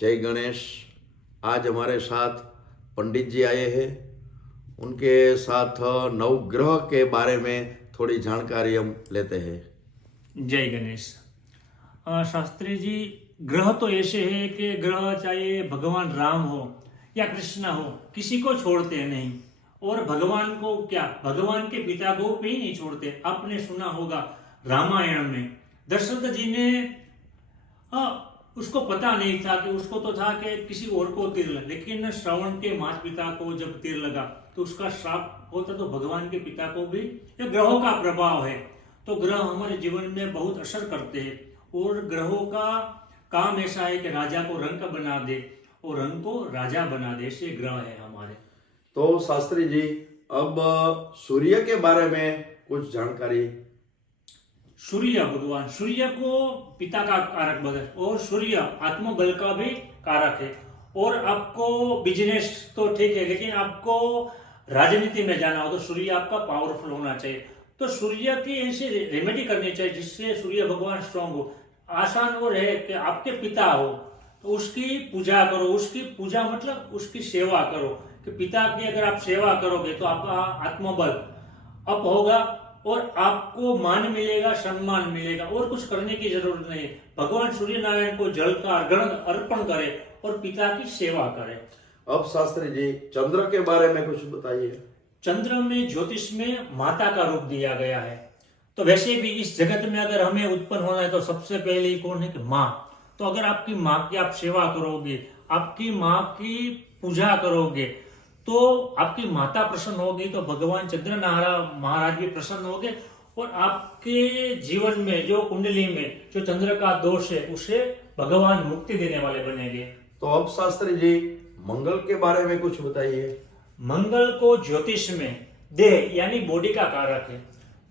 जय गणेश। आज हमारे साथ पंडित जी आए हैं। उनके साथ नवग्रह के बारे में थोड़ी जानकारी हम लेते हैं। जय गणेश। शास्त्री जी, ग्रह तो ऐसे है कि ग्रह चाहे भगवान राम हो या कृष्ण हो, किसी को छोड़ते नहीं। और भगवान को क्या, भगवान के पिता को भी नहीं छोड़ते। आपने सुना होगा रामायण में दशरथ जी ने उसको पता नहीं था कि उसको तो था कि किसी और को तीर लगे, लेकिन श्रवण के माता पिता को जब तीर लगा तो उसका श्राप होता। तो भगवान के पिता को भी, ये ग्रहों का प्रभाव है। तो ग्रह हमारे जीवन में बहुत असर करते हैं और ग्रहों का काम ऐसा है कि राजा को रंक बना दे और रंक को राजा बना दे। ऐसे ग्रह है हमारे। तो शास्त्री जी, अब सूर्य के बारे में कुछ जानकारी। सूर्य, भगवान सूर्य को पिता का कारक बताए और सूर्य आत्मबल का भी कारक है। और आपको बिजनेस तो ठीक है, लेकिन आपको राजनीति में जाना हो तो सूर्य आपका पावरफुल होना चाहिए। तो सूर्य की ऐसी रेमेडी करनी चाहिए जिससे सूर्य भगवान स्ट्रांग हो। आसान और है कि आपके पिता हो तो उसकी पूजा करो। उसकी पूजा मतलब उसकी सेवा करो कि पिता की अगर आप सेवा करोगे तो आपका आत्मबल अप होगा और आपको मान मिलेगा, सम्मान मिलेगा और कुछ करने की जरूरत नहीं। भगवान सूर्य नारायण को जल का अर्पण करे और पिता की सेवा करे। अब शास्त्री जी, चंद्र के बारे में कुछ बताइए। चंद्र में ज्योतिष में माता का रूप दिया गया है। तो वैसे भी इस जगत में अगर हमें उत्पन्न होना है तो सबसे पहले कौन है कि माँ। तो अगर आपकी माँ की आप सेवा करोगे, आपकी माँ की पूजा करोगे तो आपकी माता प्रसन्न होगी, तो भगवान चंद्र महाराज भी प्रसन्न होंगे और आपके जीवन में जो कुंडली में जो चंद्र का दोष है उसे भगवान मुक्ति देने वाले बनेंगे। तो अब शास्त्री जी, मंगल के बारे में कुछ बताइए। मंगल को ज्योतिष में देह यानी बॉडी का कारक है।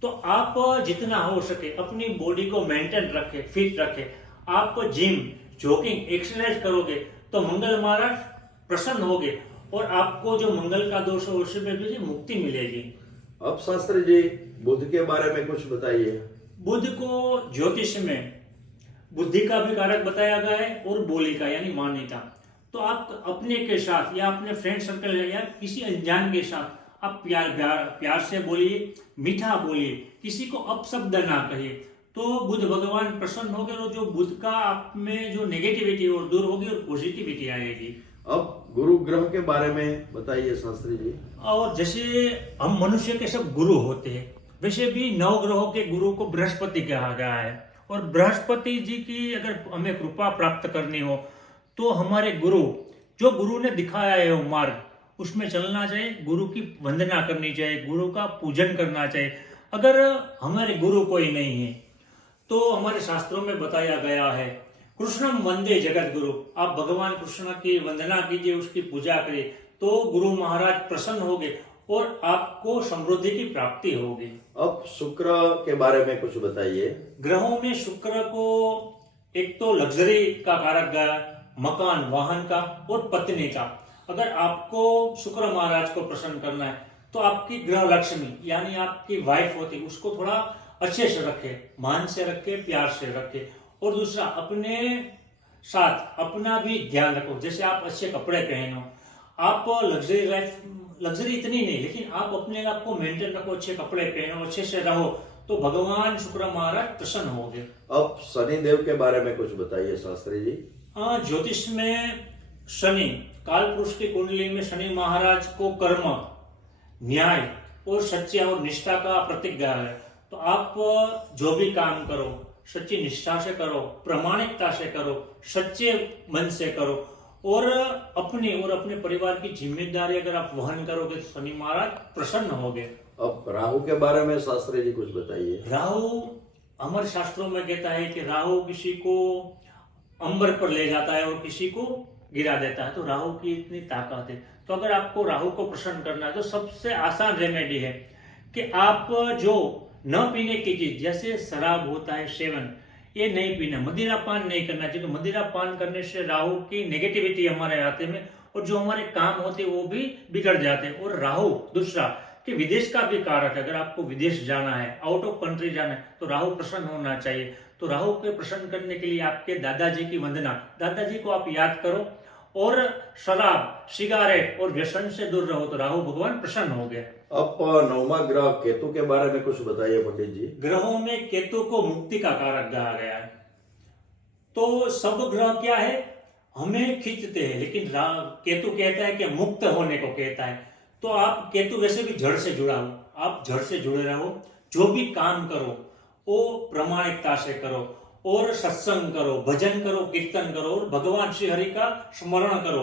तो आप जितना हो सके अपनी बॉडी को मेंटेन रखें, फिट रखें। आप जिम, जॉगिंग, एक्सरसाइज करोगे तो मंगल महाराज प्रसन्न होगे और आपको जो मंगल का दोष है उसमें भी मुक्ति मिलेगी। अब शास्त्री जी, बुध के बारे में कुछ बताइए। बुध को ज्योतिष में बुद्धि का भी कारक बताया गया है और बोली का यानी वाणी का। तो आप अपने के साथ या अपने फ्रेंड सर्कल या किसी अनजान के साथ आप प्यार से बोलिए, मीठा बोलिए, किसी को अपशब्द ना कहिए, तो बुध भगवान प्रसन्न होंगे और जो बुध का आप में जो नेगेटिविटी और दूर होगी और पॉजिटिविटी आएगी। अब गुरु ग्रह के बारे में बताइए शास्त्री जी। और जैसे हम मनुष्य के सब गुरु होते हैं, वैसे भी 9 ग्रहों के गुरु को बृहस्पति कहा गया है। और बृहस्पति जी की अगर हमें कृपा प्राप्त करनी हो तो हमारे गुरु, जो गुरु ने दिखाया है वो मार्ग, उसमें चलना चाहिए। गुरु की वंदना करनी चाहिए, गुरु का पूजन करना चाहिए। अगर हमारे गुरु कोई नहीं है तो हमारे शास्त्रों में बताया गया है, कृष्णम वंदे जगत गुरु। आप भगवान कृष्ण की वंदना कीजिए, उसकी पूजा करिए तो गुरु महाराज प्रसन्न होंगे और आपको समृद्धि की प्राप्ति होगी। अब शुक्र के बारे में कुछ बताइए। ग्रहों में शुक्र को एक तो लग्जरी का कारक गया, मकान, वाहन का और पत्नी का। अगर आपको शुक्र महाराज को प्रसन्न करना है तो आपकी ग्रह लक्ष्मी यानी आपकी वाइफ होती उसको थोड़ा अच्छे से रखे, मान से रखे, प्यार से रखे। और दूसरा, अपने साथ अपना भी ध्यान रखो। जैसे आप अच्छे कपड़े पहनो, आप लग्जरी लाइफ, लग्जरी इतनी नहीं लेकिन आप अपने आप को मेंटेन रखो, अच्छे कपड़े पहनो, अच्छे से रहो तो भगवान शुक्र महाराज प्रसन्न होंगे। अब शनि देव के बारे में कुछ बताइए शास्त्री जी। ज्योतिष में शनि, काल पुरुष की कुंडली में शनि महाराज को कर्म, न्याय और सच्चे और निष्ठा का प्रतीक गया है। तो आप जो भी काम करो सच्ची निष्ठा से करो, प्रामाणिकता से करो, सच्चे मन से करो और अपनी और अपने परिवार की जिम्मेदारी अगर आप वहन करोगे तो शनि महाराज प्रसन्न होंगे। अब राहु के बारे में शास्त्री जी कुछ बताइए। राहु हमारे शास्त्रों में कहता है कि राहु किसी को अंबर पर ले जाता है और किसी को गिरा देता है। तो राहु की इतनी ताकत है। तो अगर आपको राहु को प्रसन्न करना है तो सबसे आसान रेमेडी है कि आप जो न पीने की चीज जैसे शराब होता है सेवन, ये नहीं पीना, मदिरा पान नहीं करना चाहिए। तो मदिरा पान करने से राहु की नेगेटिविटी हमारे हाथ में और जो हमारे काम होते हैं वो भी बिगड़ जाते हैं। और राहु दूसरा कि विदेश का भी कारक है। अगर आपको विदेश जाना है, आउट ऑफ कंट्री जाना है तो राहु प्रसन्न होना चाहिए। तो राहु के प्रसन्न करने के लिए आपके दादाजी की वंदना, दादाजी को आप याद करो और शराब, सिगारेट और व्यसन से दूर रहो तो राहु भगवान प्रसन्न हो गए। अब नौवां ग्रह केतु के बारे में कुछ बताइए पंडित जी। ग्रहों में केतु को मुक्ति का कारक कहा गया है। तो सब ग्रह क्या है, हमें खींचते हैं, लेकिन केतु कहता है कि मुक्त होने को कहता है। तो आप केतु वैसे भी जड़ से जुड़ा हो, आप जड़ से जुड़े रहो, जो भी काम करो वो प्रामाणिकता से करो और सत्संग करो, भजन करो, कीर्तन करो और भगवान श्री हरि का स्मरण करो।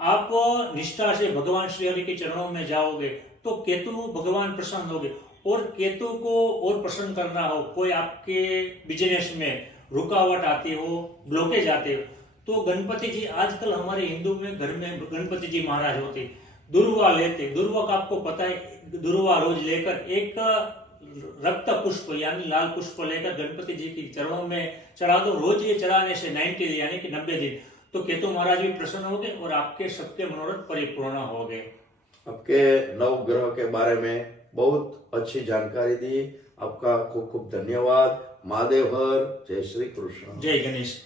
आप निष्ठा से भगवान श्री हरि के चरणों में जाओगे तो केतु भगवान प्रसन्न होगे। और केतु को और प्रसन्न करना हो, कोई आपके बिजनेस में रुकावट आती हो, ब्लॉकेज आते हो, तो गणपति जी, आजकल हमारे हिंदू में घर में गणपति जी महाराज होते, दुर्वा लेते, दुर्वा का आपको पता है, दुर्वा रोज लेकर एक रक्त पुष्प यानी लाल पुष्प लेकर गणपति जी की चरणों में चढ़ा दो। रोज ये चढ़ाने से 90 यानी कि 90 दिन तो केतु महाराज भी प्रसन्न हो गए और आपके सबके मनोरथ परिपूर्ण हो गए। आपके नव ग्रह के बारे में बहुत अच्छी जानकारी दी, आपका खूब खूब धन्यवाद। महादेव हर, जय श्री कृष्ण, जय गणेश।